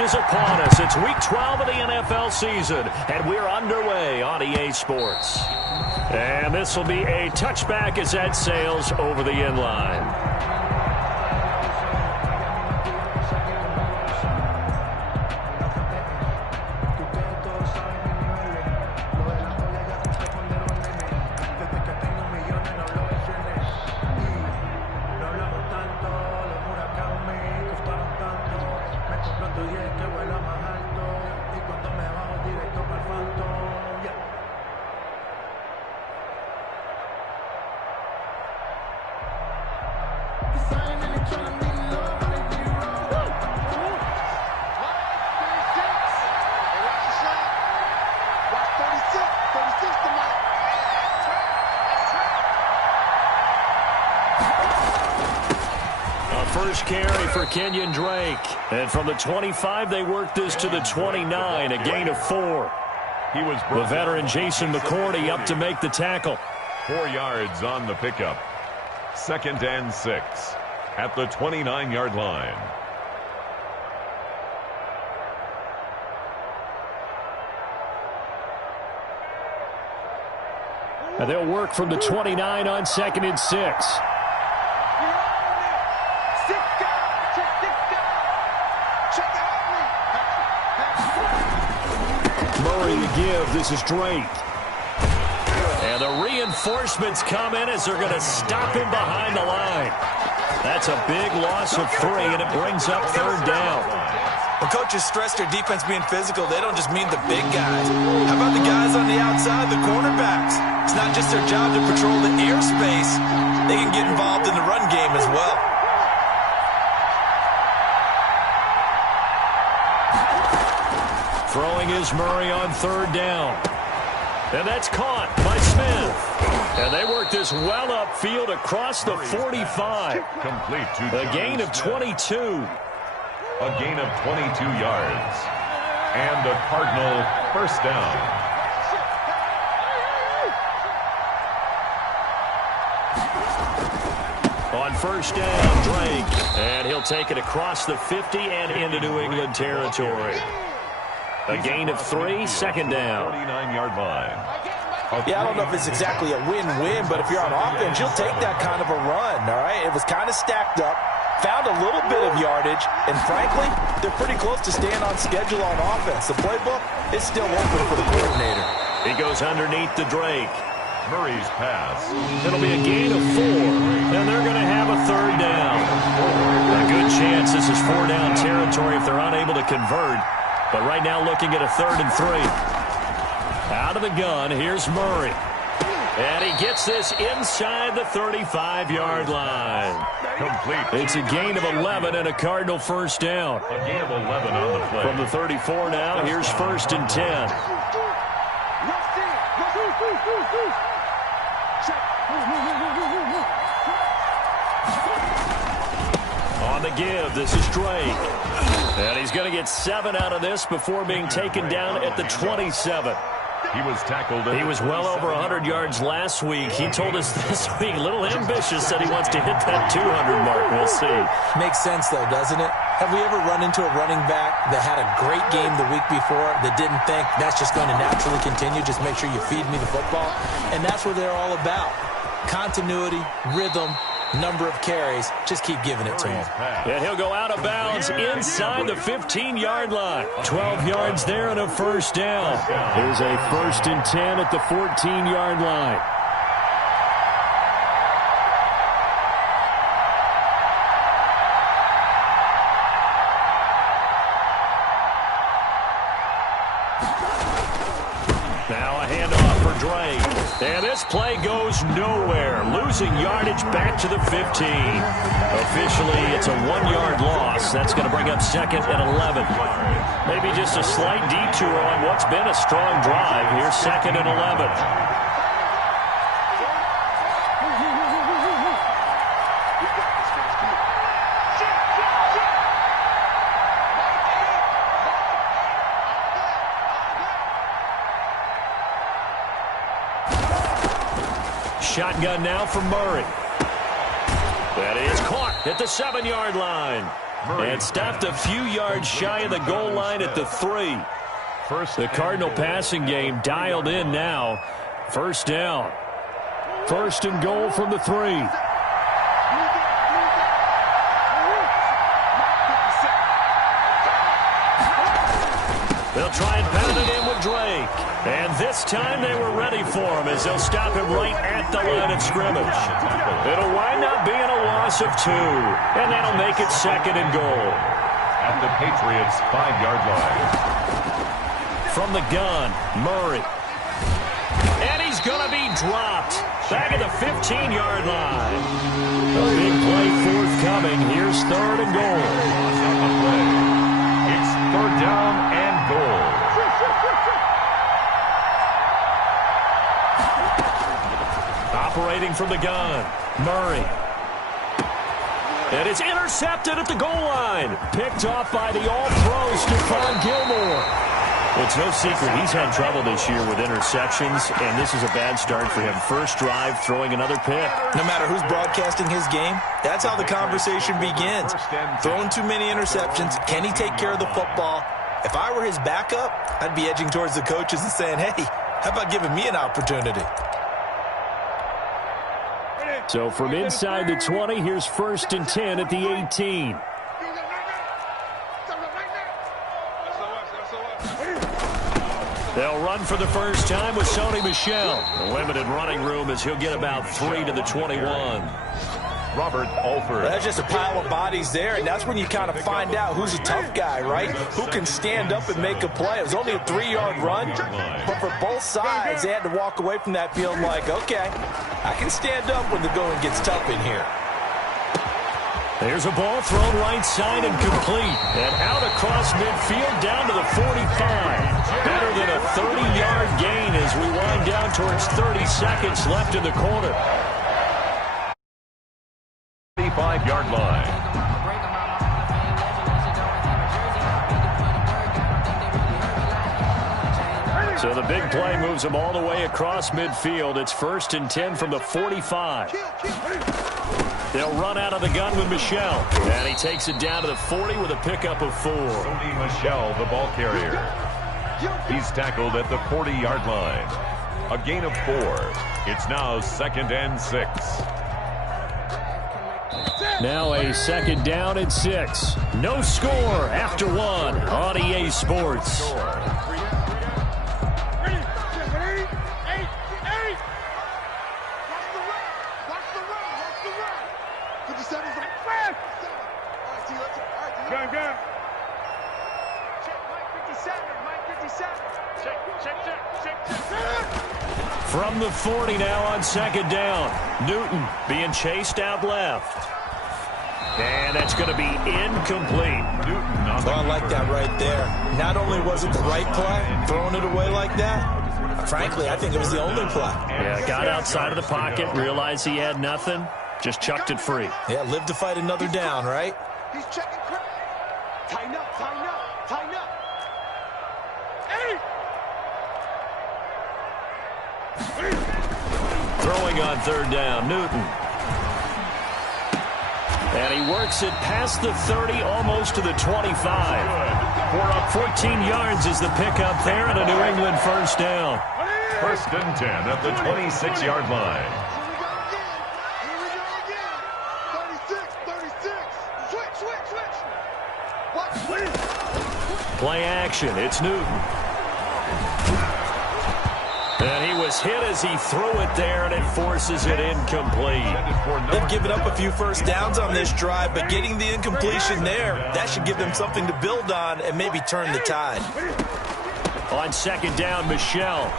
is upon us. It's Week 12 of the NFL season, and we're underway on EA Sports. And this will be a touchback as that sails over the inline. First carry for Kenyon Drake. And from the 25, they worked this to the 29, a gain of 4. The veteran Jason McCourty up to make the tackle. 4 yards on the pickup. 2nd and 6 at the 29-yard line. And they'll work from the 29 on 2nd and 6. Murray to give. This is Drake. And the reinforcements come in as they're going to stop him behind the line. That's a big loss of 3, and it brings up 3rd down. When coaches stress their defense being physical, they don't just mean the big guys. How about the guys on the outside, the cornerbacks? It's not just their job to patrol the airspace. They can get involved in the run game as well. Throwing is Murray on 3rd down. And that's caught by Smith. And they work this well upfield across the 45. Complete to a gain of 22. A gain of 22 yards. And a Cardinal first down. On 1st down, Drake. And he'll take it across the 50 and into New England territory. A gain of 3, 2nd down. 49-yard line. Yeah, I don't know if it's exactly a win-win, but if you're on offense, you'll take that kind of a run, all right? It was kind of stacked up, found a little bit of yardage, and frankly, they're pretty close to staying on schedule on offense. The playbook is still open for the coordinator. He goes underneath the Drake. Murray's pass. It'll be a gain of 4, and they're going to have a 3rd down. A good chance this is 4-down territory if they're unable to convert. But right now looking at a 3rd and 3. Out of the gun, here's Murray. And he gets this inside the 35-yard line. Complete. It's a gain of 11 and a Cardinal first down. A gain of 11 on the play. From the 34 now, here's 1st and 10. On the give, this is Drake. And he's going to get 7 out of this before being taken down at the 27. He was tackled. He was well over 100 yards last week. He told us this week, a little ambitious, said he wants to hit that 200 mark. We'll see. Makes sense, though, doesn't it? Have we ever run into a running back that had a great game the week before that didn't think that's just going to naturally continue? Just make sure you feed me the football. And that's what they're all about. Continuity, rhythm, number of carries. Just keep giving it to him. And he'll go out of bounds inside the 15-yard line. 12 yards there and a first down. Here's a 1st and 10 at the 14-yard line. Now a handoff for Drake. And this play goes nowhere. Losing yardage back to the 15. Officially, it's a 1-yard loss. That's going to bring up 2nd and 11. Maybe just a slight detour on what's been a strong drive. Here's 2nd and 11. Shotgun now for Murray. That is caught at the 7-yard line. And stopped a few yards shy of the goal line at the 3. The Cardinal passing game dialed in now. First down. First and goal from the 3. They'll try and pound it in with Drake. And this time they were ready for him as they'll stop him right at the line of scrimmage. It'll wind up being a loss of 2. And that'll make it second and goal. At the Patriots' 5-yard line. From the gun, Murray. And he's going to be dropped. Back at the 15-yard line. A big play forthcoming. Here's third and goal. It's third down and goal. Operating from the gun, Murray. And it's intercepted at the goal line. Picked off by the all-pro Stephon Gilmore. It's no secret he's had trouble this year with interceptions, and this is a bad start for him. First drive, throwing another pick. No matter who's broadcasting his game, that's how the conversation begins. Throwing too many interceptions, can he take care of the football? If I were his backup, I'd be edging towards the coaches and saying, hey, how about giving me an opportunity? So from inside the 20, here's first and 10 at the 18. They'll run for the first time with Sony Michel. The limited running room as he'll get about 3 to the 21. Robert Alford. That's just a pile of bodies there, and that's when you kind of find out who's a tough guy, right? Who can stand up and make a play. It was only a 3-yard run, but for both sides, they had to walk away from that field like, okay, I can stand up when the going gets tough in here. There's a ball thrown right side and complete. And out across midfield down to the 45. Better than a 30-yard gain as we wind down towards 30 seconds left in the quarter. 35-yard line. So the big play moves them all the way across midfield. It's first and 10 from the 45. They'll run out of the gun with Michel. And he takes it down to the 40 with a pickup of 4. Sony Michel, the ball carrier. He's tackled at the 40-yard line. A gain of 4. It's now second and 6. Now a second down and 6. No score after 1 on EA Sports. From the 40 now on second down. Newton being chased out left. And that's going to be incomplete. So I like that right there. Not only was it the right play, throwing it away like that, frankly, I think it was the only play. Yeah, got outside of the pocket, realized he had nothing, just chucked it free. Yeah, live to fight another down, right? He's checking quick. Tighten up, tighten up, tighten up. Hey! Throwing on third down, Newton. And he works it past the 30, almost to the 25. 14 yards is the pickup there, and a New England first down. First and 10 at the 26-yard line. Here we go again. 36. Switch. Play action, it's Newton. And he was hit as he threw it there, and it forces it incomplete. They've given up a few first downs on this drive, but getting the incompletion there, that should give them something to build on and maybe turn the tide. On second down, Michel.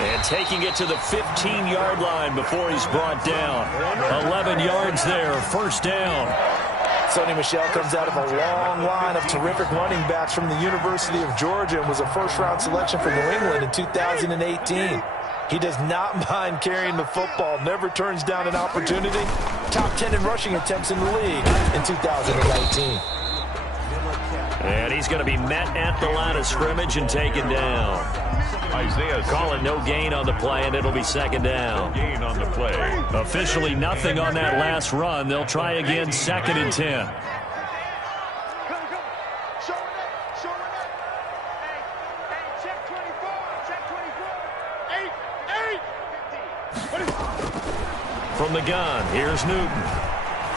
And taking it to the 15-yard line before he's brought down. 11 yards there, first down. Sony Michel comes out of a long line of terrific running backs from the University of Georgia and was a first-round selection for New England in 2018. He does not mind carrying the football, never turns down an opportunity. Top 10 in rushing attempts in the league in 2019. And he's going to be met at the line of scrimmage and taken down. Isaiah Call it no gain on the play, and it'll be second down. gain on the play. Officially nothing on that last run. They'll try again, second and 10. From the gun, here's Newton.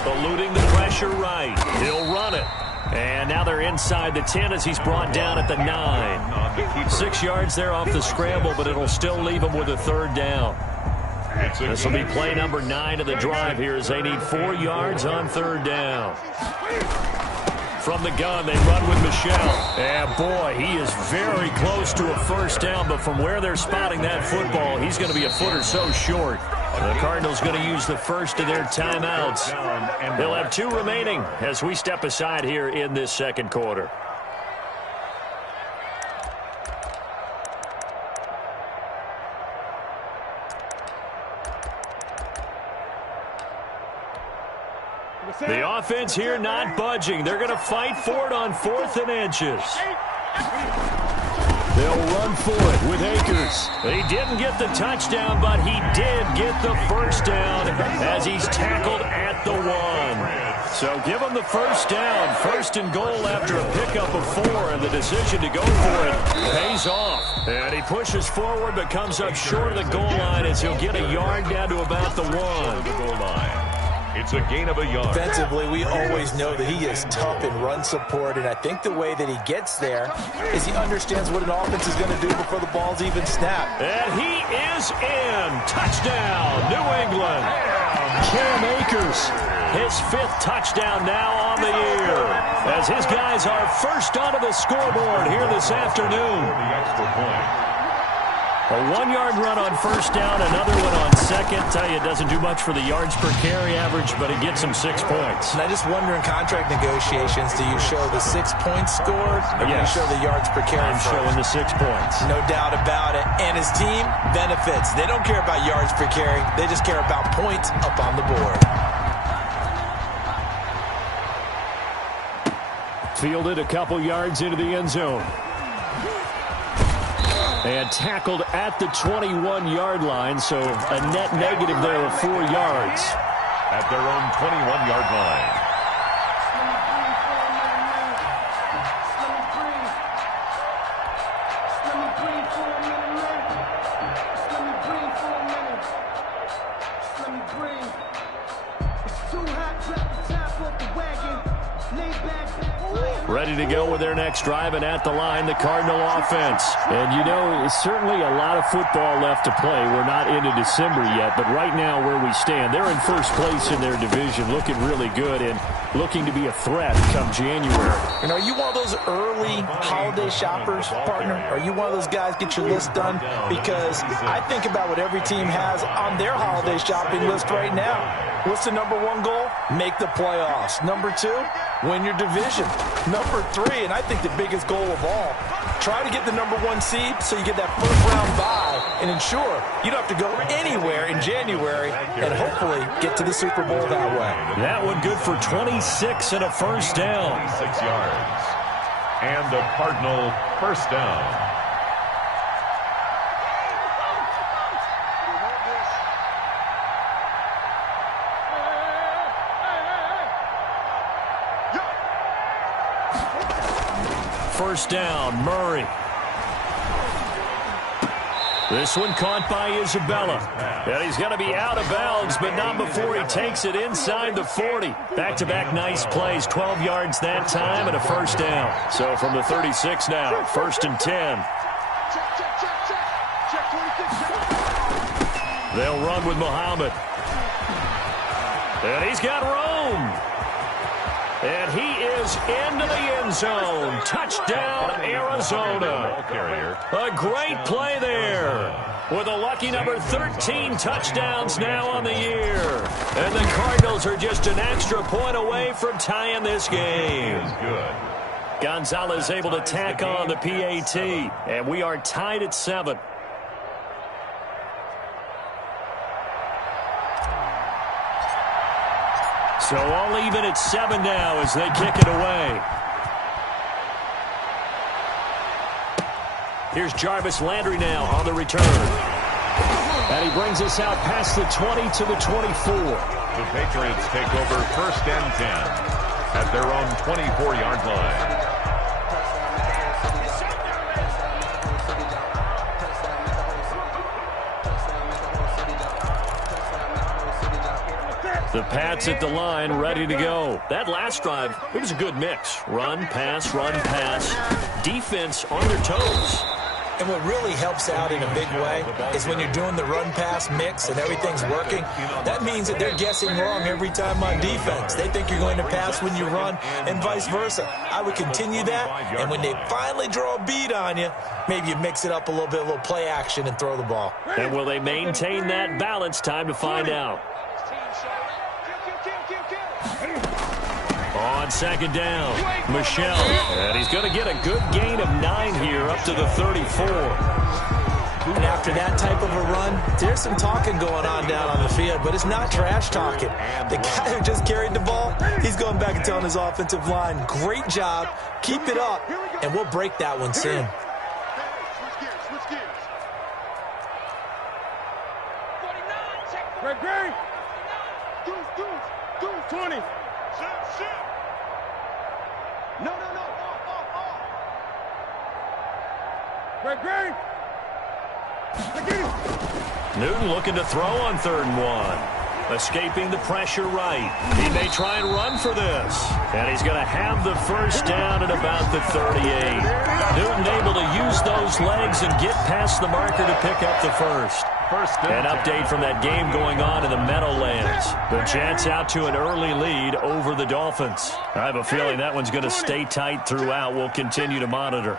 Eluding the pressure right. He'll run it. And now they're inside the 10 as he's brought down at the 9. 6 yards there off the scramble, but it'll still leave him with a third down. This will be play number 9 of the drive here as they need 4 yards on third down. From the gun, they run with Michel. And, boy, he is very close to a first down, but from where they're spotting that football, he's going to be a foot or so short. The Cardinals going to use the first of their timeouts. They'll have 2 remaining as we step aside here in this second quarter. The offense here not budging. They're going to fight for it on 4th and inches. They'll run for it with Akers. He didn't get the touchdown, but he did get the first down as he's tackled at the 1. So give him the first down. First and goal after a pickup of 4, and the decision to go for it pays off. And he pushes forward but comes up short of the goal line as he'll get a yard down to about the 1. The goal line. It's a gain of a yard. Defensively, we always know that he is tough in run support, and I think the way that he gets there is he understands what an offense is going to do before the ball's even snapped. And he is in. Touchdown, New England. Cam Akers, his 5th touchdown now on the year, as his guys are first onto the scoreboard here this afternoon. The extra point. A 1-yard run on first down, another one on second. Tell you, it doesn't do much for the yards per carry average, but it gets him 6 points. And I just wonder in contract negotiations, do you show the 6 points scored, or do you show the yards per carry? I'm showing the 6 points. No doubt about it. And his team benefits. They don't care about yards per carry. They just care about points up on the board. Fielded a couple yards into the end zone. And tackled at the 21-yard line, so a net negative there of 4 yards. At their own 21-yard line. Ready to go with their next drive, and at the line, the Cardinal offense. And, you know, certainly a lot of football left to play. We're not into December yet, but right now where we stand, they're in first place in their division, looking really good and looking to be a threat come January. And are you one of those early holiday shoppers, partner? Are you one of those guys get your list done? Because I think about what every team has on their holiday shopping list right now. What's the number 1 goal? Make the playoffs. Number 2, win your division. Number 3, and I think the biggest goal of all, try to get the number 1 seed so you get that first-round bye and ensure you don't have to go anywhere in January and hopefully get to the Super Bowl that way. That one good for 26 and a first down. 6 yards. And the Cardinal first down. First down, Murray. This one caught by Isabella. And he's going to be out of bounds, but not before he takes it inside the 40. Back-to-back nice plays, 12 yards that time and a first down. So from the 36 now, 1st and 10. They'll run with Muhammad. And he's got Rome. And he is into the end zone. Touchdown, Arizona. A great play there. With a lucky number 13 touchdowns now on the year. And the Cardinals are just an extra point away from tying this game. Gonzalez able to tack on the PAT. And we are tied at 7. So all even at 7 now as they kick it away. Here's Jarvis Landry now on the return. And he brings us out past the 20 to the 24. The Patriots take over 1st and 10 at their own 24-yard line. The Pats at the line, ready to go. That last drive, it was a good mix. Run, pass, defense on their toes. And what really helps out in a big way is when you're doing the run-pass mix and everything's working, that means that they're guessing wrong every time on defense. They think you're going to pass when you run and vice versa. I would continue that, and when they finally draw a beat on you, maybe you mix it up a little play action and throw the ball. And will they maintain that balance? Time to find out. On second down, Michel. And he's going to get a good gain of 9 here up to the 34. And after that type of a run, there's some talking going on down on the field, but it's not trash talking. The guy who just carried the ball, he's going back and telling his offensive line, great job, keep it up, and we'll break that one soon. Great. 20. No. Great. Newton looking to throw on 3rd and 1. Escaping the pressure right. He may try and run for this. And he's going to have the first down at about the 38. Newton able to use those legs and get past the marker to pick up the first. An update from that game going on in the Meadowlands. The Jets out to an early lead over the Dolphins. I have a feeling that one's going to stay tight throughout. We'll continue to monitor.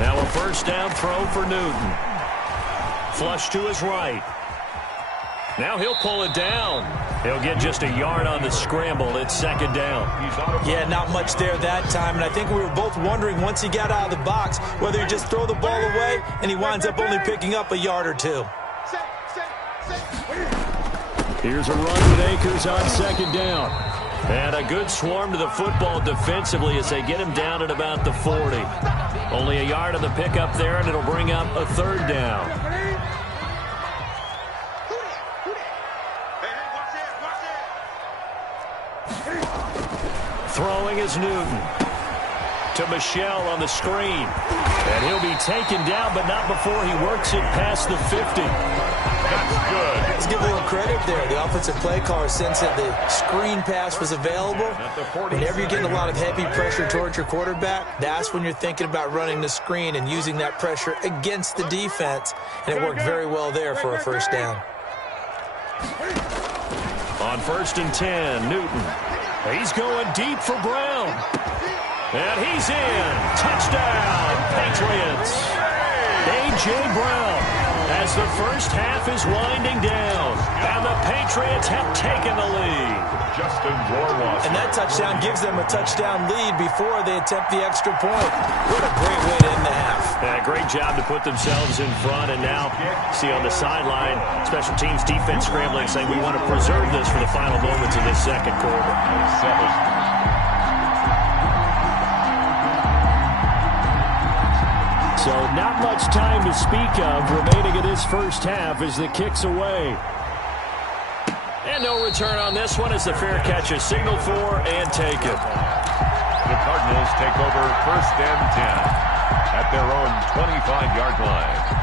Now a first down throw for Newton. Flush to his right. Now he'll pull it down. He'll get just a yard on the scramble. It's 2nd down. Yeah, not much there that time. And I think we were both wondering once he got out of the box whether he just throw the ball away and he winds up only picking up a yard or 2. Here's a run with Akers on 2nd down. And a good swarm to the football defensively as they get him down at about the 40. Only a yard on the pickup there, and it'll bring up a 3rd down. Throwing is Newton. To Michel on the screen. And he'll be taken down, but not before he works it past the 50. That's good. Let's give a little credit there. The offensive play caller sensed that the screen pass was available. Whenever you're getting a lot of heavy pressure towards your quarterback, that's when you're thinking about running the screen and using that pressure against the defense. And it worked very well there for a first down. On 1st and 10, Newton. He's going deep for Brown. And he's in. Touchdown, Patriots. A.J. Brown as the first half is winding down. And the Patriots have taken the lead. Justin Warwas. And that touchdown gives them a touchdown lead before they attempt the extra point. What a great way to end the half. Yeah, great job to put themselves in front. And now, see on the sideline, special teams defense scrambling, saying we want to preserve this for the final moments of this 2nd quarter. So not much time to speak of remaining in this first half as the kick's away. And no return on this one as the fair catch is signaled for and taken. The Cardinals take over 1st and 10 at their own 25-yard line.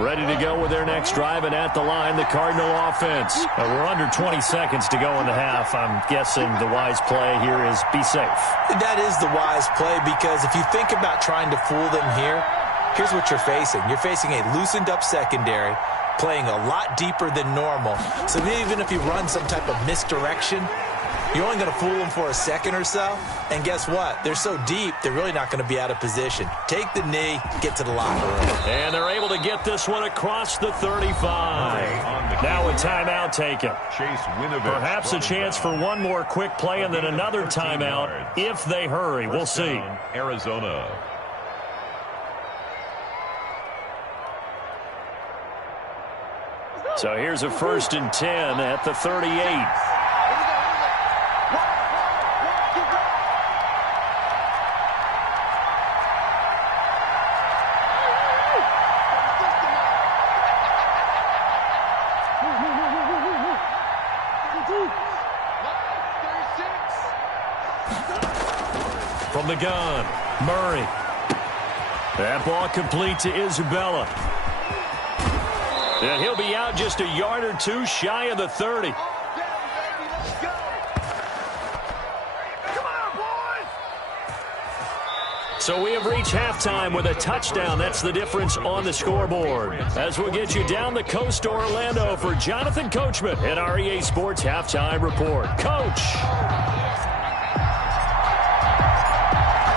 Ready to go with their next drive, and at the line, the Cardinal offense. We're under 20 seconds to go in the half. I'm guessing the wise play here is be safe. That is the wise play, because if you think about trying to fool them here, here's what you're facing. You're facing a loosened-up secondary, playing a lot deeper than normal. So even if you run some type of misdirection, you're only going to fool them for a second or so. And guess what? They're so deep, they're really not going to be out of position. Take the knee, get to the locker room. And they're able to get this one across the 35. Now a timeout taken. Perhaps a chance for one more quick play and then another timeout if they hurry. We'll see. Arizona. So here's a 1st and 10 at the 38. the gun. Murray. That ball complete to Isabella. And he'll be out just a yard or two shy of the 30. So we have reached halftime with a touchdown. That's the difference on the scoreboard. As we'll get you down the coast to Orlando for Jonathan Coachman at our EA Sports Halftime Report. Coach.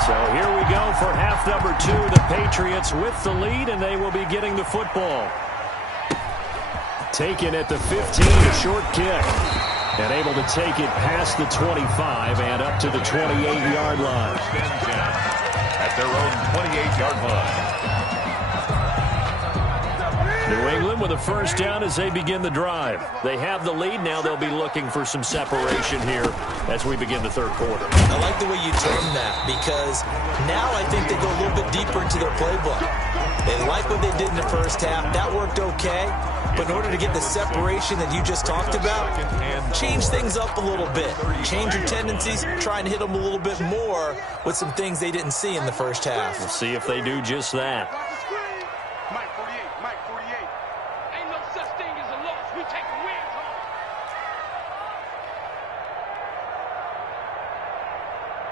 So here we go for half number 2. The Patriots with the lead, and they will be getting the football. Taken at the 15, a short kick. And able to take it past the 25 and up to the 28-yard line. At their own 28-yard line. New England with a first down as they begin the drive. They have the lead. Now they'll be looking for some separation here as we begin the third quarter. I like the way you term that, because now I think they go a little bit deeper into their playbook. They like what they did in the first half. That worked okay. But in order to get the separation that you just talked about, change things up a little bit. Change your tendencies, try and hit them a little bit more with some things they didn't see in the first half. We'll see if they do just that. Mike 48, Mike 48. Ain't no such thing as a loss. We take the wins home.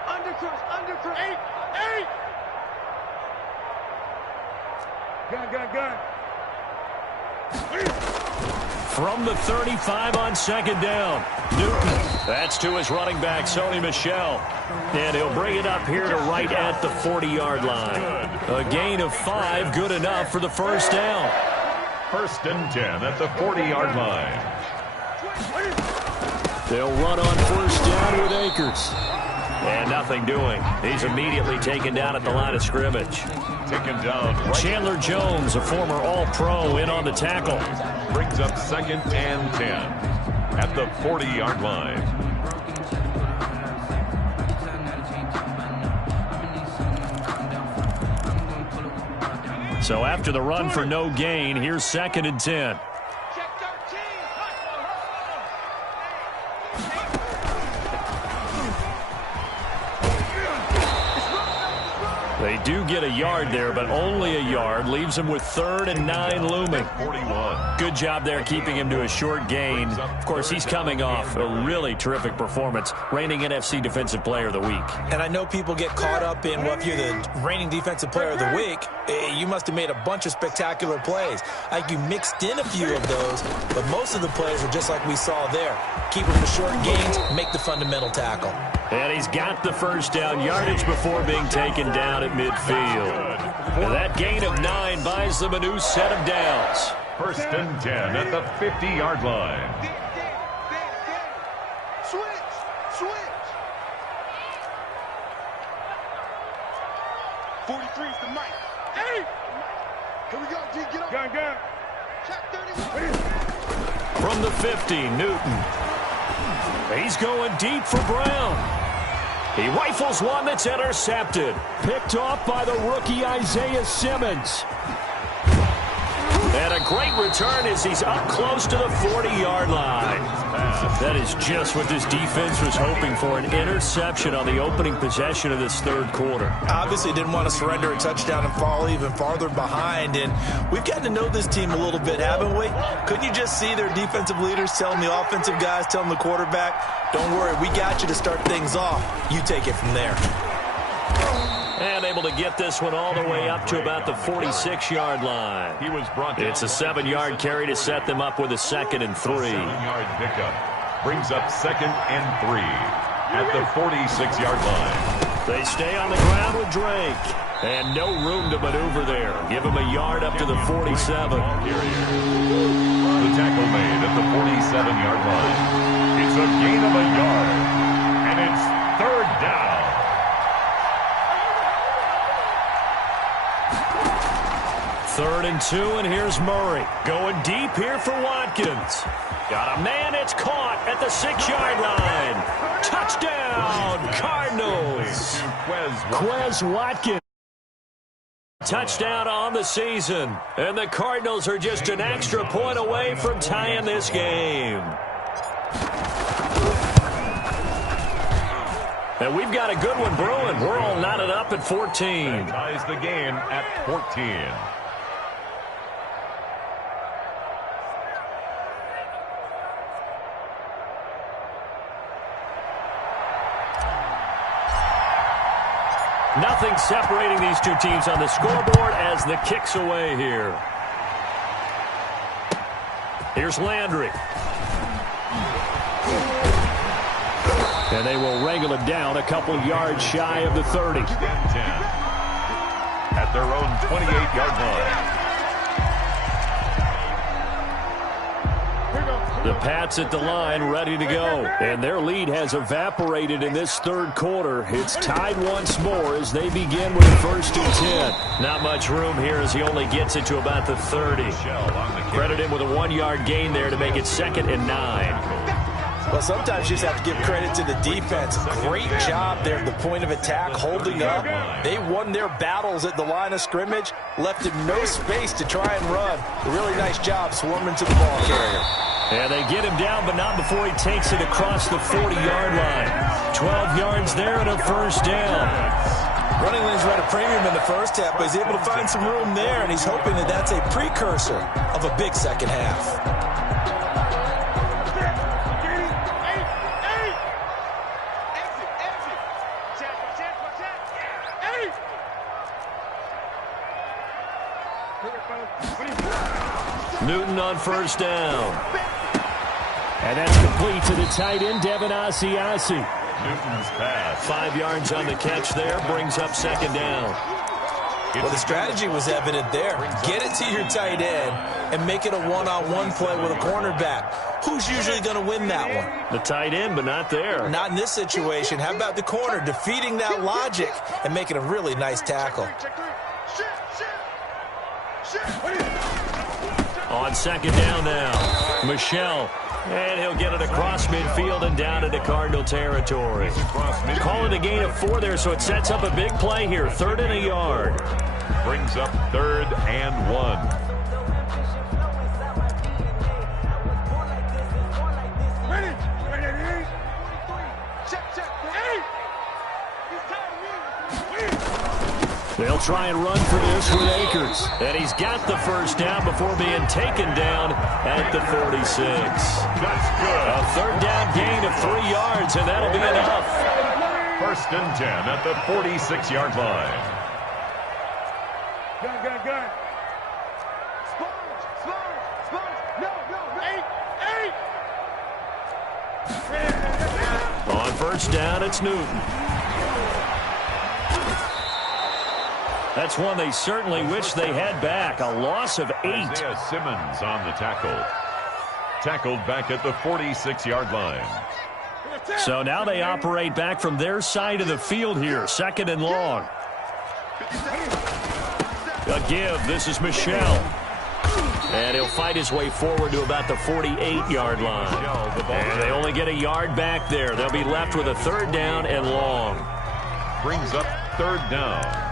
Undercrush. 8. Gun. From the 35 on second down, Newton. That's to his running back, Sony Michel. And he'll bring it up here to right at the 40-yard line. A gain of 5, good enough for the first down. First and 10 at the 40-yard line. They'll run on first down with Akers. And nothing doing. He's immediately taken down at the line of scrimmage. Taken down. Right. Chandler Jones, a former All-Pro, in on the tackle. Brings up second and 10 at the 40-yard line. So after the run for no gain, here's second and 10. They do get a yard there, but only a yard. Leaves him with 3rd and 9 looming. 41. Good job there keeping him to a short gain. Of course, he's coming off a really terrific performance, reigning NFC Defensive Player of the Week. And I know people get caught up in, well, if you're the reigning Defensive Player of the Week, you must have made a bunch of spectacular plays. Like you mixed in a few of those, but most of the plays are just like we saw there. Keep them to short gains, make the fundamental tackle. And he's got the first down yardage before being taken down at midfield. And that gain of 9 buys them a new set of downs. First and 10 at the 50-yard line. Switch. 43's the mic. 8. Here we go, G. Get up. Gun. Check 30. From the 50, Newton. He's going deep for Brown. He rifles one that's intercepted. Picked off by the rookie Isaiah Simmons. And a great return as he's up close to the 40-yard line. That is just what this defense was hoping for, an interception on the opening possession of this third quarter. Obviously didn't want to surrender a touchdown and fall even farther behind, and we've gotten to know this team a little bit, haven't we? Couldn't you just see their defensive leaders telling the offensive guys, telling the quarterback, don't worry, we got you to start things off. You take it from there. And able to get this one all the way up to about the 46-yard line. He was brought down. It's a 7-yard carry to set them up with a 2nd and 3. 7-yard pickup brings up 2nd and 3 at the 46-yard line. They stay on the ground with Drake. And no room to maneuver there. Give him a yard up to the 47. The tackle made at the 47-yard line. It's a gain of a yard. And it's 3rd down. 3rd and 2, and here's Murray. Going deep here for Watkins. Got a man, it's caught at the 6-yard line. Touchdown, Cardinals. Quez Watkins. Touchdown on the season. And the Cardinals are just an extra point away from tying this game. And we've got a good one brewing. We're all knotted up at 14. That ties the game at 14. Nothing separating these two teams on the scoreboard as the kick's away here. Here's Landry. And they will wrangle it down a couple yards shy of the 30. 10 at their own 28-yard line. The Pats at the line ready to go. And their lead has evaporated in this third quarter. It's tied once more as they begin with 1st and 10. Not much room here as he only gets it to about the 30. Credit him with a 1-yard gain there to make it 2nd and 9. Well, sometimes you just have to give credit to the defense. Great job there at the point of attack, holding up. They won their battles at the line of scrimmage, left him no space to try and run. A really nice job swarming to the ball carrier. And they get him down, but not before he takes it across the 40-yard line. 12 yards there and a 1st down. Running lanes were at a premium in the first half, but he's able to find some room there, and he's hoping that that's a precursor of a big second half. Newton on 1st down. And that's complete to the tight end, Devin Asiasi. Newton's pass. 5 yards on the catch there, brings up 2nd down. Well, the strategy was evident there. Get it to your tight end and make it a one-on-one play with a cornerback. Who's usually going to win that one? The tight end, but not there. Not in this situation. How about the corner defeating that logic and making a really nice tackle? On 2nd down now, Michel. And he'll get it across midfield and down into Cardinal territory. Call it a gain of 4 there, so it sets up a big play here. 3rd and a yard. Brings up 3rd and 1. They'll try and run for this with Akers. And he's got the 1st down before being taken down at the 46. That's good. A 3rd down gain of 3 yards, and that'll be enough. 1st and 10 at the 46-yard line. Gun. Sponge. No. 8. On 1st down, it's Newton. That's one they certainly wish they had back. A loss of 8. Isaiah Simmons on the tackle. Tackled back at the 46-yard line. So now they operate back from their side of the field here. 2nd and long. A give. This is Michel. And he'll fight his way forward to about the 48-yard line. And they only get a yard back there. They'll be left with a 3rd down and long. Brings up 3rd down.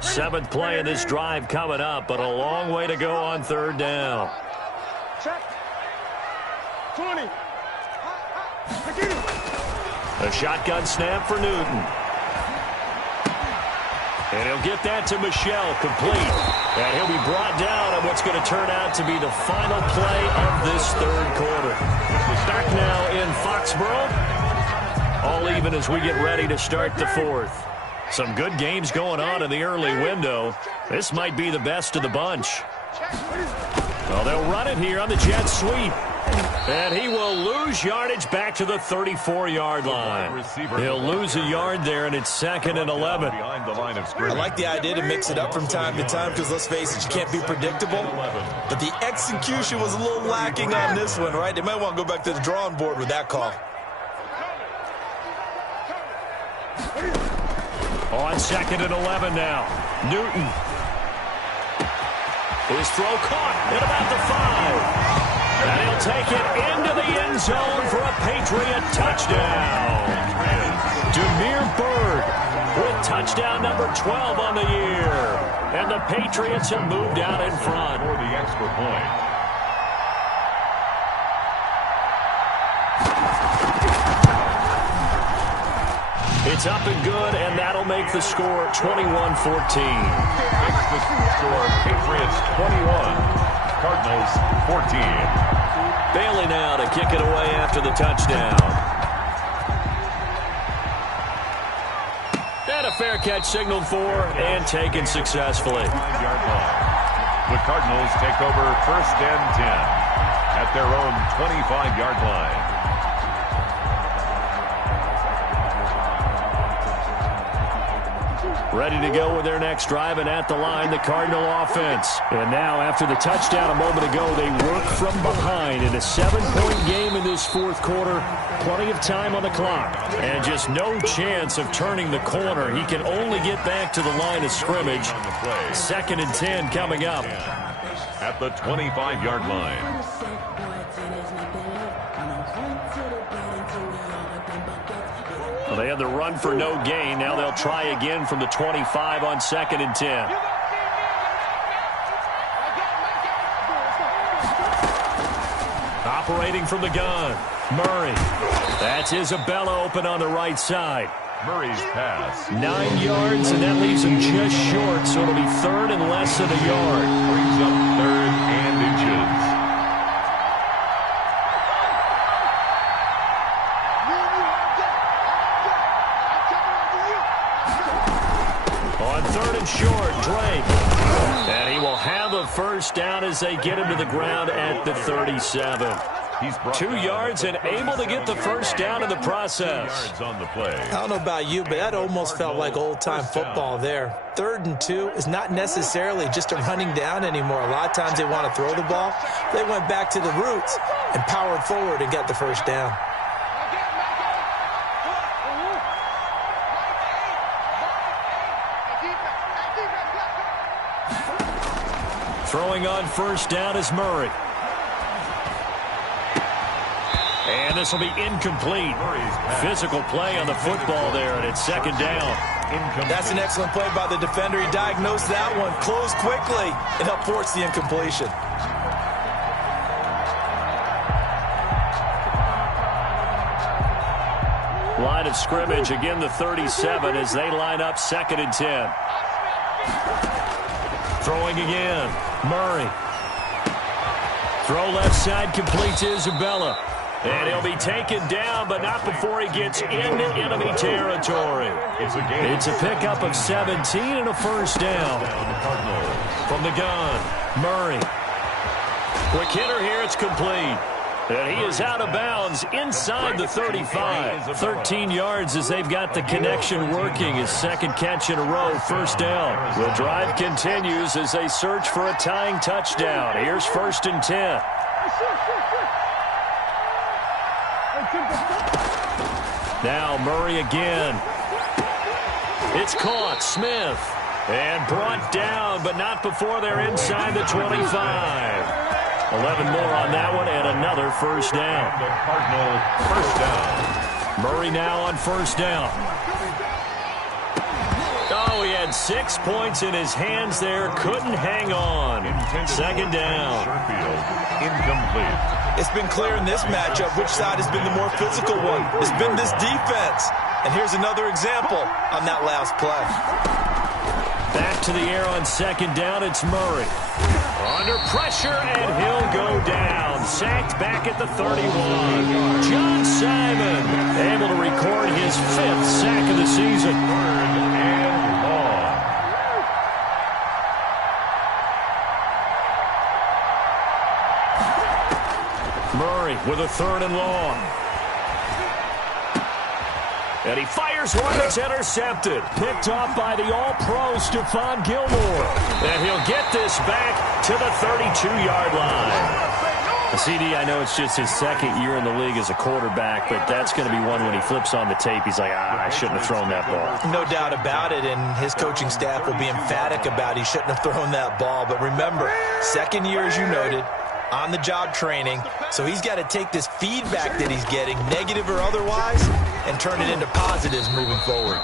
7th play of this drive coming up, but a long way to go on 3rd down. Check. 20. A shotgun snap for Newton. And he'll get that to Michel, complete. And he'll be brought down on what's going to turn out to be the final play of this 3rd quarter. Back now in Foxborough. All even as we get ready to start the 4th. Some good games going on in the early window. This might be the best of the bunch. Well, they'll run it here on the jet sweep. And he will lose yardage back to the 34-yard line. He'll lose a yard there, and it's 2nd and 11. Behind the line of scrimmage. I like the idea to mix it up from time to time because, let's face it, you can't be predictable. But the execution was a little lacking on this one, right? They might want to go back to the drawing board with that call. On 2nd and 11 now. Newton. His throw caught at about the 5. And he'll take it into the end zone for a Patriot touchdown. Demir Bird with touchdown number 12 on the year. And the Patriots have moved out in front. For the extra point. It's up and good, and that'll make the score 21-14. Makes the score Patriots 21, Cardinals 14. Bailey now to kick it away after the touchdown. And a fair catch signaled for and taken successfully. 5-yard line. The Cardinals take over 1st and 10 at their own 25-yard line. Ready to go with their next drive, and at the line, the Cardinal offense. And now, after the touchdown a moment ago, they work from behind in a 7-point game in this fourth quarter. Plenty of time on the clock. And just no chance of turning the corner. He can only get back to the line of scrimmage. 2nd and 10 coming up. At the 25-yard line. Well, they had the run for no gain. Now they'll try again from the 25 on 2nd and 10. Operating from the gun, Murray. That's Isabella open on the right side. Murray's pass. 9 yards, and that leaves him just short, so it'll be 3rd and less than a yard. Brings up 3rd and inches. On 3rd and short, Drake. And he will have a first down as they get him to the ground at the 37. He's 2 yards and able to get the first down in the process. Yards on the play. I don't know about you, but that almost felt like old-time football there. 3rd and 2 is not necessarily just a running down anymore. A lot of times they want to throw the ball. They went back to the roots and powered forward and got the first down. Throwing on first down is Murray. And this will be incomplete. Physical play on the football there, and it's 2nd down. That's an excellent play by the defender. He diagnosed that one, closed quickly, and helped force the incompletion. Line of scrimmage, again the 37 as they line up 2nd and 10. Throwing again, Murray. Throw left side, complete to Isabella. And he'll be taken down, but not before he gets into enemy territory. It's a pickup of 17 and a first down. From the gun, Murray. Quick hitter here, it's complete. And he is out of bounds inside the 35. 13 yards as they've got the connection working. His 2nd catch in a row, first down. The drive continues as they search for a tying touchdown. Here's 1st and 10. Now Murray again. It's caught. Smith. And brought down, but not before they're inside the 25. 11 more on that one, and another first down. The Cardinal first down. Murray now on first down. Oh, he had 6 points in his hands there. Couldn't hang on. 2nd down. Incomplete. It's been clear in this matchup which side has been the more physical one. It's been this defense. And here's another example on that last play. Back to the air on 2nd down, it's Murray. Under pressure, and he'll go down. Sacked back at the 31. John Simon able to record his 5th sack of the season. 3rd and long. Murray with a 3rd and long. And he fires one that's intercepted. Picked off by the all-pro Stephon Gilmore. And he'll get this back to the 32-yard line. CD, I know it's just his 2nd year in the league as a quarterback, but that's going to be one when he flips on the tape, he's like, I shouldn't have thrown that ball. No doubt about it, and his coaching staff will be emphatic about he shouldn't have thrown that ball. But remember, 2nd year, as you noted, on-the-job training, so he's got to take this feedback that he's getting, negative or otherwise, and turn it into positives moving forward.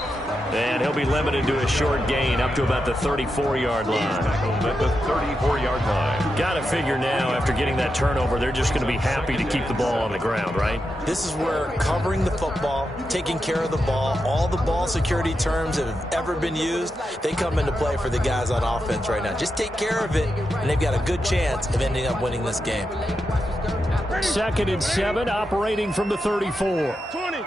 And he'll be limited to a short gain up to about the 34-yard line. At the 34-yard line. Got to figure now, after getting that turnover, they're just going to be happy to keep the ball on the ground, right? This is where covering the football, taking care of the ball, all the ball security terms that have ever been used, they come into play for the guys on offense right now. Just take care of it, and they've got a good chance of ending up winning this game. 2nd and 7, operating from the 34. 20.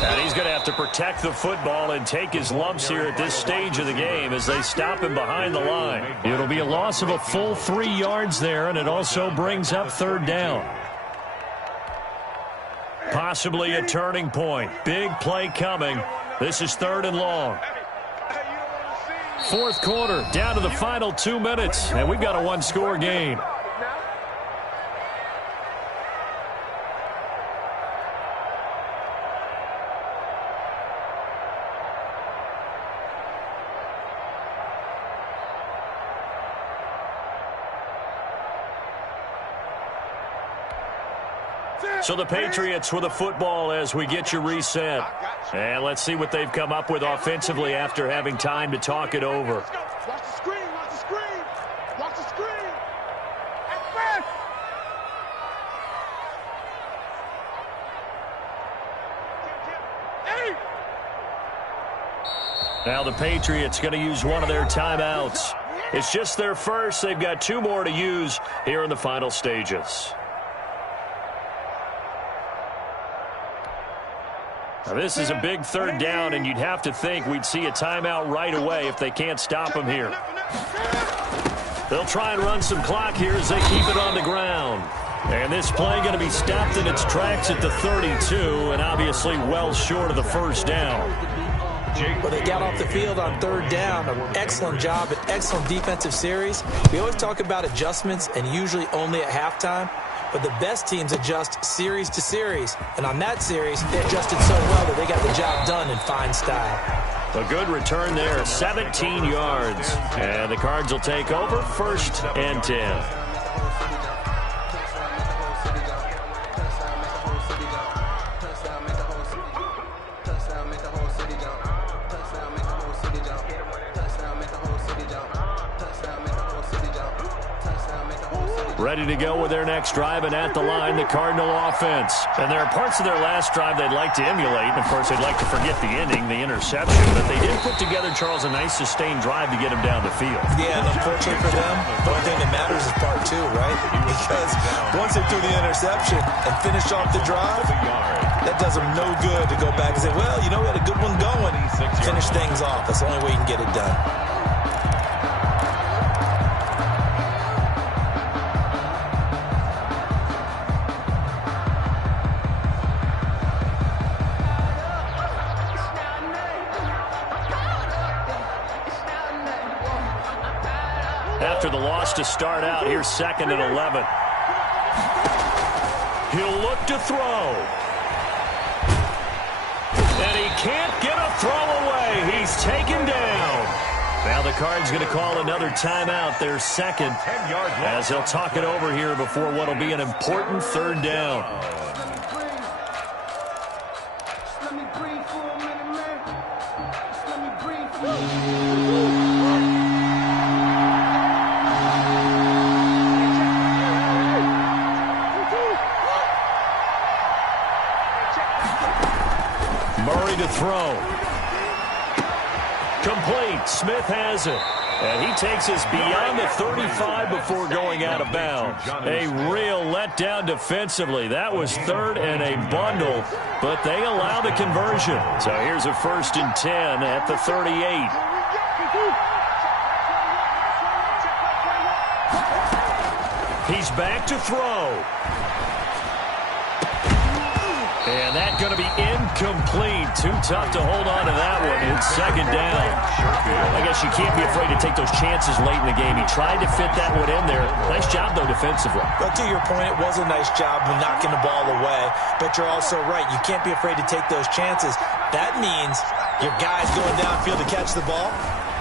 And he's going to have to protect the football and take his lumps here at this stage of the game as they stop him behind the line. It'll be a loss of a full 3 yards there, and it also brings up 3rd down. Possibly a turning point. Big play coming. This is 3rd and long. 4th quarter, down to the final 2 minutes, and we've got a 1-score game. So the Patriots with a football as we get you reset. And let's see what they've come up with offensively after having time to talk it over. Watch the screen, watch the screen, watch the screen. Now the Patriots going to use one of their timeouts. It's just their first. They've got 2 more to use here in the final stages. Now this is a big 3rd down, and you'd have to think we'd see a timeout right away if they can't stop him here. They'll try and run some clock here as they keep it on the ground. And this play going to be stopped in its tracks at the 32, and obviously well short of the 1st down. Well, they got off the field on 3rd down. An excellent job, an excellent defensive series. We always talk about adjustments, and usually only at halftime. But the best teams adjust series to series. And on that series, they adjusted so well that they got the job done in fine style. A good return there, 17 yards. And the Cards will take over, 1st and 10. Ready to go with their next drive, and at the line, the Cardinal offense. And there are parts of their last drive they'd like to emulate, and of course they'd like to forget the ending, the interception, but they did put together, Charles, a nice sustained drive to get him down the field. Yeah, and unfortunately for them, the only thing that matters is part 2, right? Because once they threw the interception and finished off the drive, that does them no good to go back and say, well, you know, we had a good one going. Finish things off. That's the only way you can get it done. After the loss to start out, here's 2nd and 11. He'll look to throw. And he can't get a throw away. He's taken down. Now the Cards going to call another timeout, their 2nd, as he'll talk it over here before what will be an important 3rd down. Murray to throw. Complete. Smith has it. And he takes us beyond the 35 before going out of bounds. A real letdown defensively. That was 3rd and a bundle, but they allow the conversion. So here's a 1st and 10 at the 38. He's back to throw. And that's going to be incomplete. Too tough to hold on to that one. It's 2nd down. I guess you can't be afraid to take those chances late in the game. He tried to fit that one in there. Nice job, though, defensively. But to your point, it was a nice job of knocking the ball away. But you're also right. You can't be afraid to take those chances. That means your guy's going downfield to catch the ball.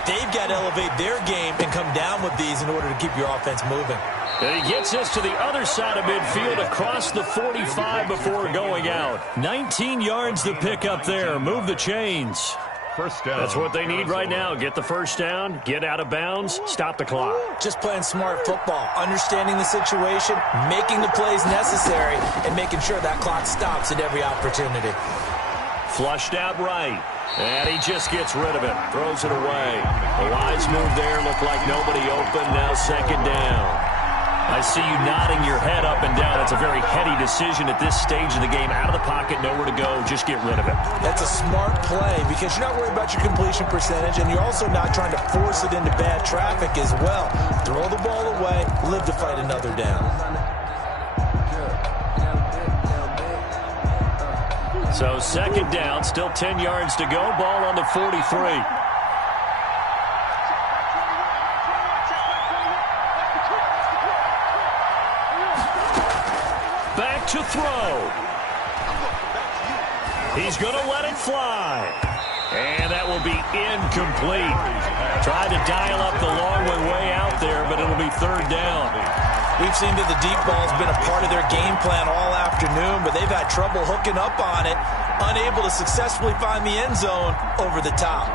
they've got to elevate their game and come down with these in order to keep your offense moving. And he gets us to the other side of midfield across the 45 before going out. 19 yards to pick up there. Move the chains. First down. That's what they need right now. Get the first down, get out of bounds, stop the clock. Just playing smart football, understanding the situation, making the plays necessary, and making sure that clock stops at every opportunity. Flushed out right. And he just gets rid of it. Throws it away. The wise move there. Looked like nobody open. Now second down. I see you nodding your head up and down. It's a very heady decision at this stage of the game. Out of the pocket, nowhere to go. Just get rid of it. That's a smart play because you're not worried about your completion percentage, and you're also not trying to force it into bad traffic as well. Throw the ball away, live to fight another down. So second down, still 10 yards to go. Ball on the 43. Back to throw. He's going to let it fly. And that will be incomplete. Tried to dial up the long way out there, but it'll be third down. We've seen that the deep ball has been a part of their game plan all afternoon, but they've had trouble hooking up on it, unable to successfully find the end zone over the top.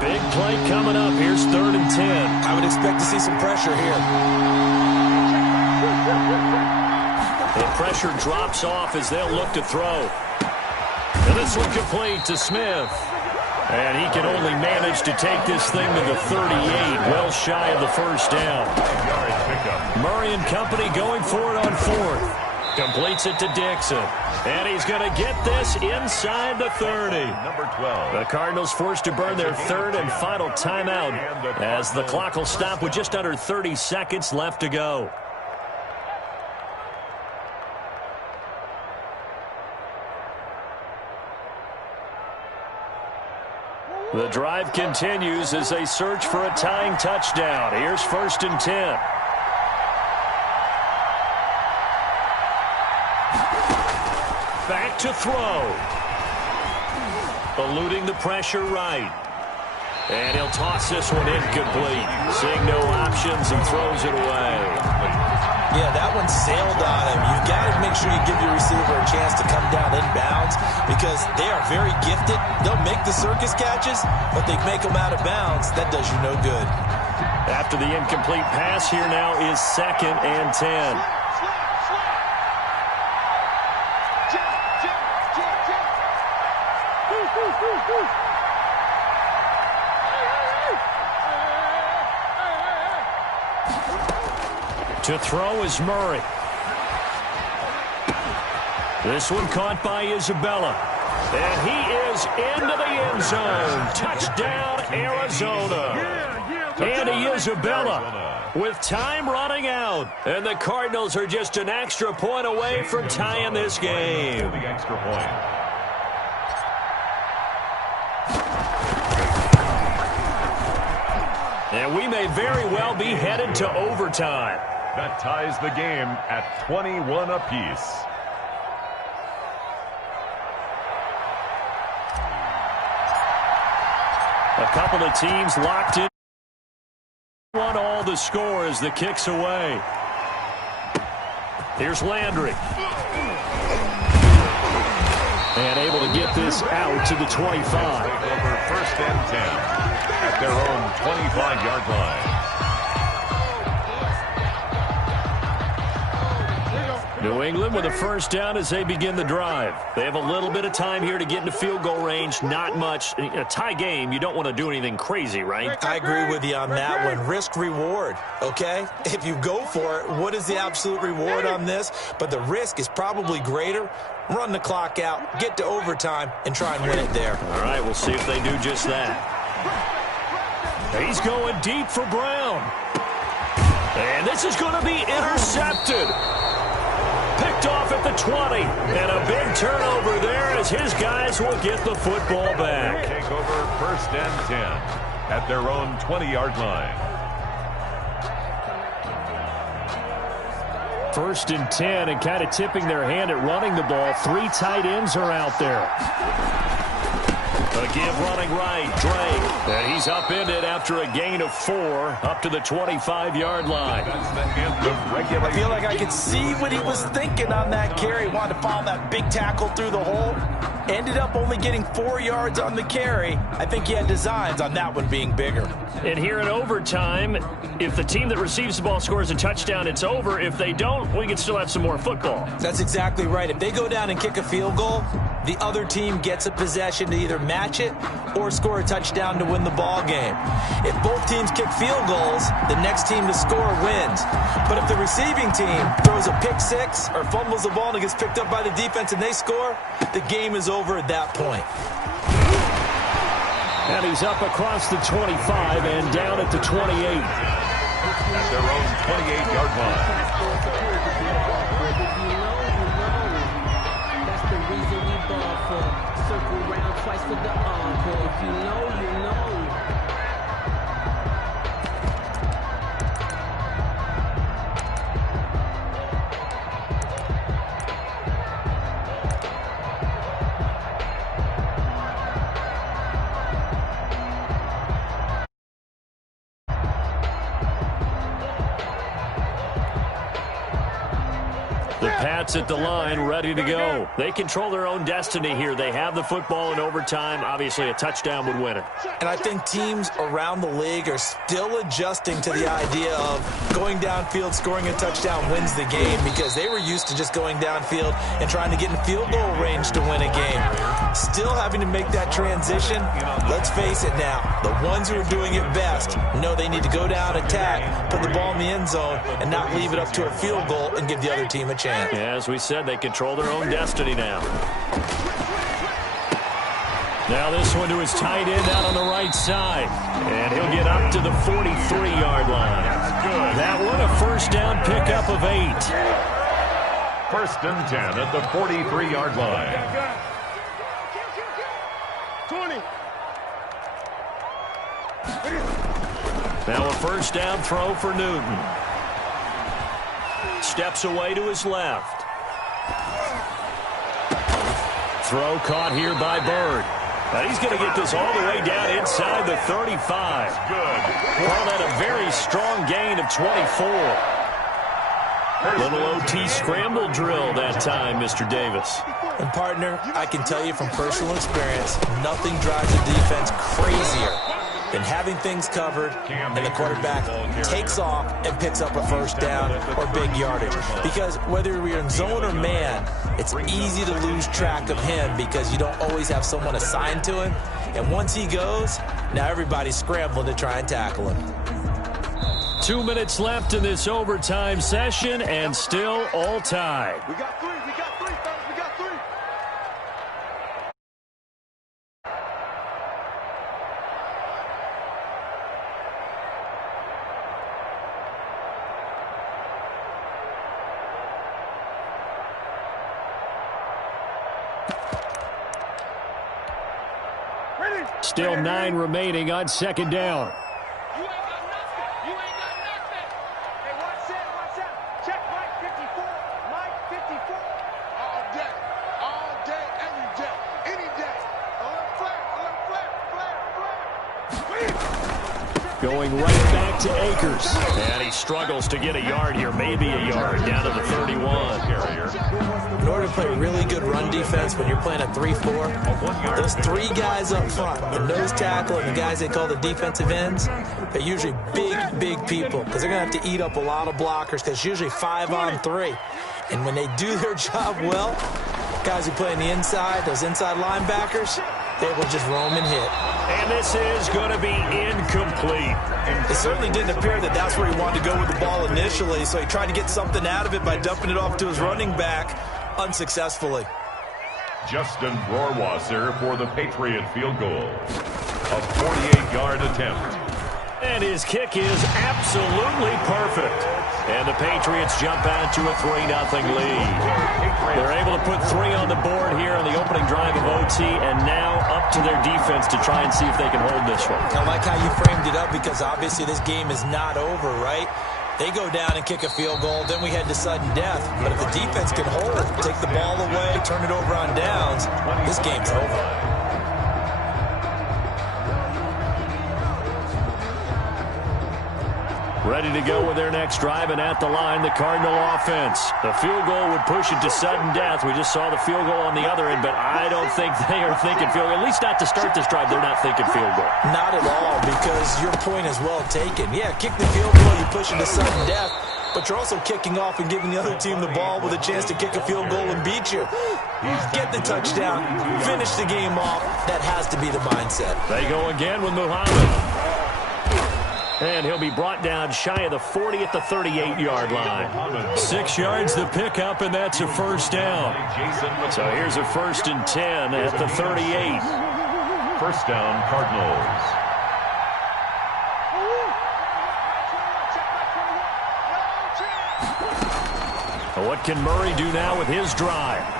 Big play coming up. Here's 3rd and 10. I would expect to see some pressure here. The pressure drops off as they'll look to throw. And this one complete to Smith. And he can only manage to take this thing to the 38, well shy of the first down. Murray and company going for it on 4th. Completes it to Dixon. And he's going to get this inside the 30. Number 12. The Cardinals forced to burn their 3rd and final timeout as the clock will stop with just under 30 seconds left to go. The drive continues as they search for a tying touchdown. Here's 1st and 10. Back to throw. Eluding the pressure right. And he'll toss this one incomplete. Seeing no options and throws it away. Yeah, that one sailed on him. You've got to make sure you give your receiver a chance to come down inbounds because they are very gifted. They'll make the circus catches, but they make them out of bounds. That does you no good. After the incomplete pass, here now is 2nd and 10. To throw is Murray. This one caught by Isabella. And he is into the end zone. Touchdown, Arizona. Andy Isabella with time running out. And the Cardinals are just an extra point away from tying this game. The extra point. And we may very well be headed to overtime. That ties the game at 21 apiece. A couple of teams locked in. 1-all the score as the kick's away. Here's Landry. And able to get this out to the 25. Over 1st and 10 at their own 25-yard line. New England with a first down as they begin the drive. They have a little bit of time here to get into field goal range. Not much. In a tie game, you don't want to do anything crazy, right? I agree with you on that one. Risk-reward, okay? If you go for it, what is the absolute reward on this? But the risk is probably greater. Run the clock out, get to overtime, and try and win it there. All right, we'll see if they do just that. He's going deep for Brown. And this is going to be intercepted. Picked off at the 20. And a big turnover there as his guys will get the football back. Take over 1st and 10 at their own 20-yard line. 1st and 10 and kind of tipping their hand at running the ball. 3 tight ends are out there. A give running right, Drake. And he's upended after a gain of 4 up to the 25-yard line. That's the end of regulation. I feel like I could see what he was thinking on that carry. Wanted to follow that big tackle through the hole. Ended up only getting 4 yards on the carry. I think he had designs on that one being bigger. And here in overtime, if the team that receives the ball scores a touchdown, it's over. If they don't, we can still have some more football. That's exactly right. If they go down and kick a field goal, the other team gets a possession to either match it or score a touchdown to win the ball game. If both teams kick field goals, the next team to score wins. But if the receiving team throws a pick six or fumbles the ball and it gets picked up by the defense and they score, the game is over at that point. And he's up across the 25 and down at the 28. At their own 28-yard line. That's the reason we ball for. Circle round twice for the encore. If you know, you know. The Pats at the line, ready to go. They control their own destiny here. They have the football in overtime. Obviously, a touchdown would win it. And I think teams around the league are still adjusting to the idea of going downfield, scoring a touchdown wins the game, because they were used to just going downfield and trying to get in field goal range to win a game. Still having to make that transition. Let's face it now, the ones who are doing it best know they need to go down, attack, put the ball in the end zone, and not leave it up to a field goal and give the other team a chance. Yeah, as we said, they control their own destiny now. Now this one to his tight end out on the right side. And he'll get up to the 43-yard line. That one a first down pickup of 8. First and 10 at the 43-yard line. 20. Now a first down throw for Newton. Steps away to his left. Throw caught here by Bird. Now he's going to get this all the way down inside the 35. Good. Call that a very strong gain of 24. Little OT scramble drill that time, Mr. Davis. And, partner, I can tell you from personal experience, nothing drives a defense crazier than having things covered and the quarterback takes off and picks up a first down or big yardage. Because whether you're in zone or man, it's easy to lose track of him because you don't always have someone assigned to him. And once he goes, now everybody's scrambling to try and tackle him. 2 minutes left in this overtime session, and still all tied. We got three, fellas, we got three. Still 9 remaining on second down. You ain't got nothing. You ain't got nothing. Hey, watch that. Check Mike 54. Mike 54. All day, every day, any day. Flare. Going right back to Akers. And he struggles to get a yard here, maybe a yard, down to the 31. In order to play really good run defense when you're playing a 3-4, those 3 guys up front, the nose tackle and the guys they call the defensive ends, they're usually big people because they're going to have to eat up a lot of blockers because it's usually 5 on 3. And when they do their job well, guys who play on the inside, those inside linebackers, they will just roam and hit. And this is going to be incomplete. It certainly didn't appear that that's where he wanted to go with the ball initially, so he tried to get something out of it by dumping it off to his running back unsuccessfully. Justin Rohrwasser for the Patriot field goal. A 48-yard attempt. And his kick is absolutely perfect. And the Patriots jump out to a 3-0 lead. They're able to put 3 on the board here on the opening drive of OT, and now up to their defense to try and see if they can hold this one. I like how you framed it up because obviously this game is not over, right? They go down and kick a field goal, then we head to sudden death. But if the defense can hold it, take the ball away, turn it over on downs, this game's over. Ready to go with their next drive, and at the line, the Cardinal offense. The field goal would push it to sudden death. We just saw the field goal on the other end, but I don't think they are thinking field goal. At least not to start this drive. They're not thinking field goal. Not at all, because your point is well taken. Yeah, kick the field goal, you push it to sudden death, but you're also kicking off and giving the other team the ball with a chance to kick a field goal and beat you. Get the touchdown, finish the game off. That has to be the mindset. They go again with Muhammad. And he'll be brought down shy of the 40 at the 38-yard line. 6 yards the pickup, and that's a first down. So here's a 1st and 10 at the 38. First down, Cardinals. What can Murray do now with his drive?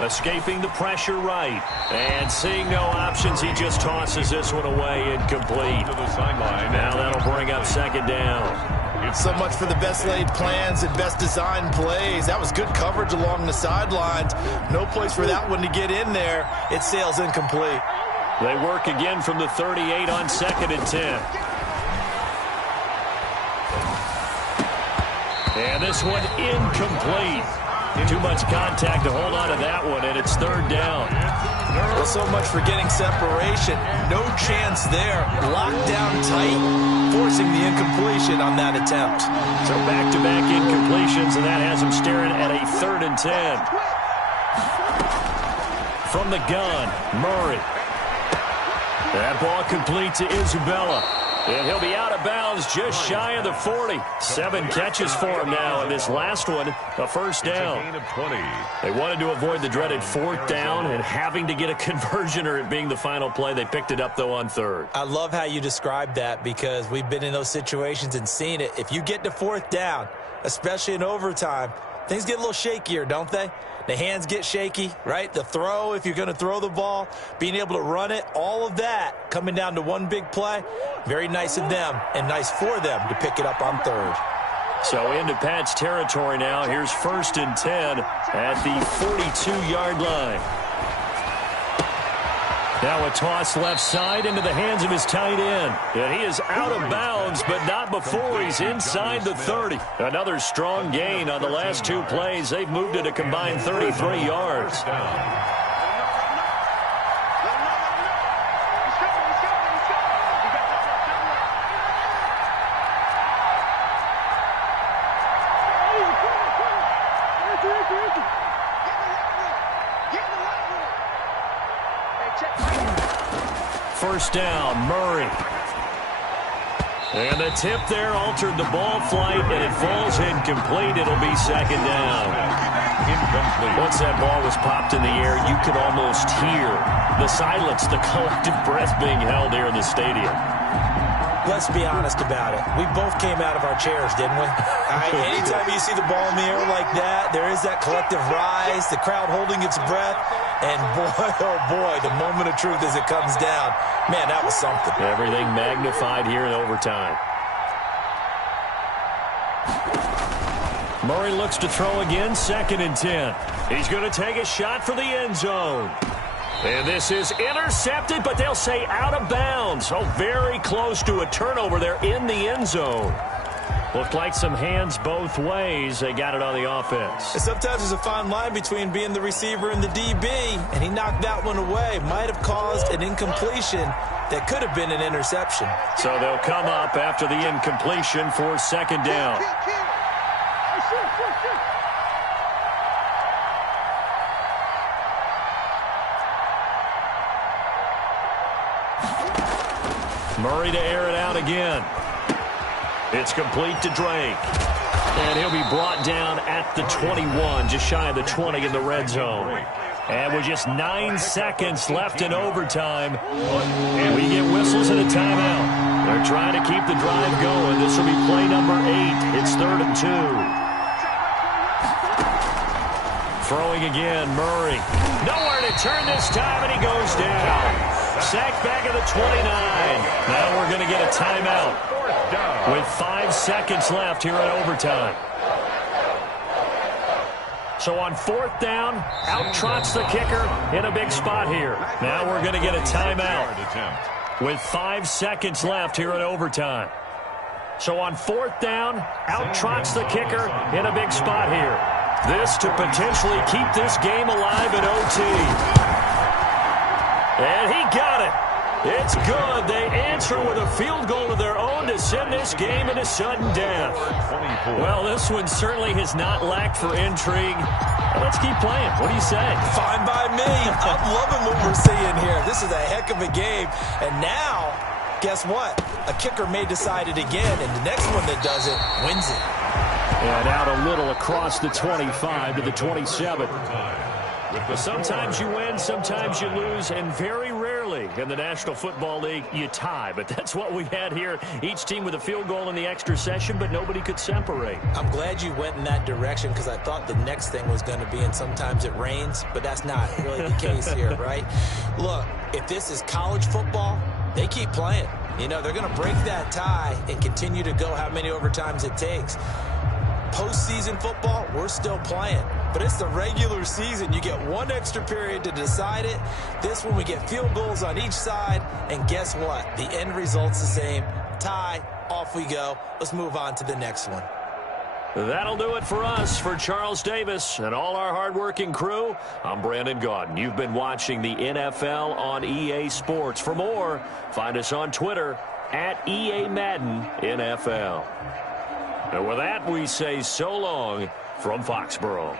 Escaping the pressure right. And seeing no options, he just tosses this one away, incomplete. To the sideline. Now that'll bring up 2nd down. So much for the best laid plans and best designed plays. That was good coverage along the sidelines. No place for that one to get in there. It sails incomplete. They work again from the 38 on 2nd and 10. And this one incomplete. Too much contact to hold on to that one, and it's 3rd down. Well, so much for getting separation. No chance there. Locked down tight, forcing the incompletion on that attempt. So back-to-back incompletions, and that has him staring at a 3rd and 10. From the gun, Murray. That ball complete to Isabella. And he'll be out of bounds just shy of the 40. 7 catches for him now, and this last one, a first down. Gain of 20. They wanted to avoid the dreaded 4th down and having to get a conversion or it being the final play. They picked it up, though, on 3rd. I love how you described that because we've been in those situations and seen it. If you get to 4th down, especially in overtime, things get a little shakier, don't they? The hands get shaky, right? The throw, if you're going to throw the ball, being able to run it, all of that coming down to one big play. Very nice of them and nice for them to pick it up on 3rd. So into Pat's territory now. Here's 1st and 10 at the 42-yard line. Now a toss left side into the hands of his tight end. And he is out of bounds, but not before he's inside the 30. Another strong gain on the last 2 plays. They've moved it a combined 33 yards. First down, Murray. And the tip there altered the ball flight, and it falls incomplete. It'll be 2nd down. Incomplete. Once that ball was popped in the air, you could almost hear the silence, the collective breath being held here in the stadium. Let's be honest about it. We both came out of our chairs, didn't we? Anytime you see the ball in the air like that, there is that collective rise, the crowd holding its breath, and boy, oh boy, the moment of truth as it comes down. Man, that was something. Everything magnified here in overtime. Murray looks to throw again, 2nd and 10. He's going to take a shot for the end zone. And this is intercepted, but they'll say out of bounds. Oh, very close to a turnover there in the end zone. Looked like some hands both ways. They got it on the offense. Sometimes there's a fine line between being the receiver and the DB, and he knocked that one away. Might have caused an incompletion that could have been an interception. So they'll come up after the incompletion for 2nd down. Murray to air it out again. It's complete to Drake. And he'll be brought down at the 21, just shy of the 20 in the red zone. And with just 9 seconds left in overtime, we get whistles and a timeout. They're trying to keep the drive going. This will be play number 8. It's 3rd and 2. Throwing again, Murray. Nowhere to turn this time, and he goes down. Sacked back at the 29. Now we're going to get a timeout with 5 seconds left here in overtime. So on 4th down, out trots the kicker in a big spot here. Now we're going to get a timeout with 5 seconds left here in overtime. So on 4th down, out trots the kicker in a big spot here. This to potentially keep this game alive in OT. And he got it. It's good. They answer with a field goal of their own to send this game into sudden death. 24. Well, this one certainly has not lacked for intrigue. Let's keep playing. What do you say? Fine by me. I'm loving what we're seeing here. This is a heck of a game. And now, guess what? A kicker may decide it again, and the next one that does it wins it. And out a little across the 25 to the 27. Sometimes you win, sometimes you lose, and very rarely in the National Football League you tie. But that's what we had here. Each team with a field goal in the extra session, but nobody could separate. I'm glad you went in that direction because I thought the next thing was going to be, and sometimes it rains, but that's not really the case here, right? Look, if this is college football, they keep playing. You know, they're going to break that tie and continue to go how many overtimes it takes. Postseason football, we're still playing. But it's the regular season. You get one extra period to decide it. This one, we get field goals on each side. And guess what? The end result's the same. Tie, off we go. Let's move on to the next one. That'll do it for us. For Charles Davis and all our hardworking crew, I'm Brandon Gaudin. You've been watching the NFL on EA Sports. For more, find us on Twitter at EA Madden NFL. And with that, we say so long from Foxborough.